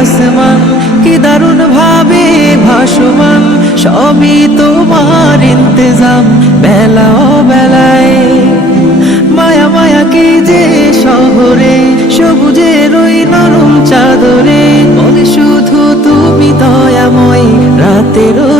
আসমান কি দারুণ ভাবে ভাসমান সবই তোমার ইন্তজাম বেলা ও বেলায় মায়া মায়া, কি যে শহরে সবুজের ওই নরম চাদরে। দয়াময় রাতেরও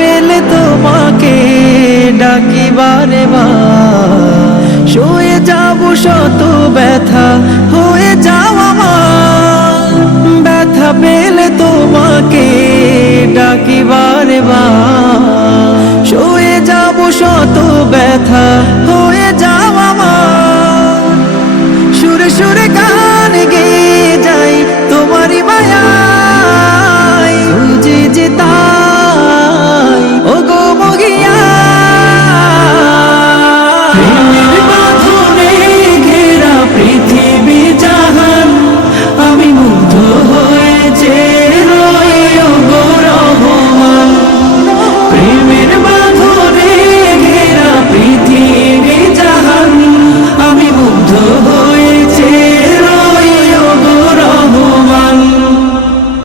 পেলে তোমাকে ডাকি বারে শুয়ে যাব শত ব্যথা, হয়ে যাও আমার। ব্যথা পেলে তোমাকে ডাকি বারে শুয়ে যাব শত ব্যথা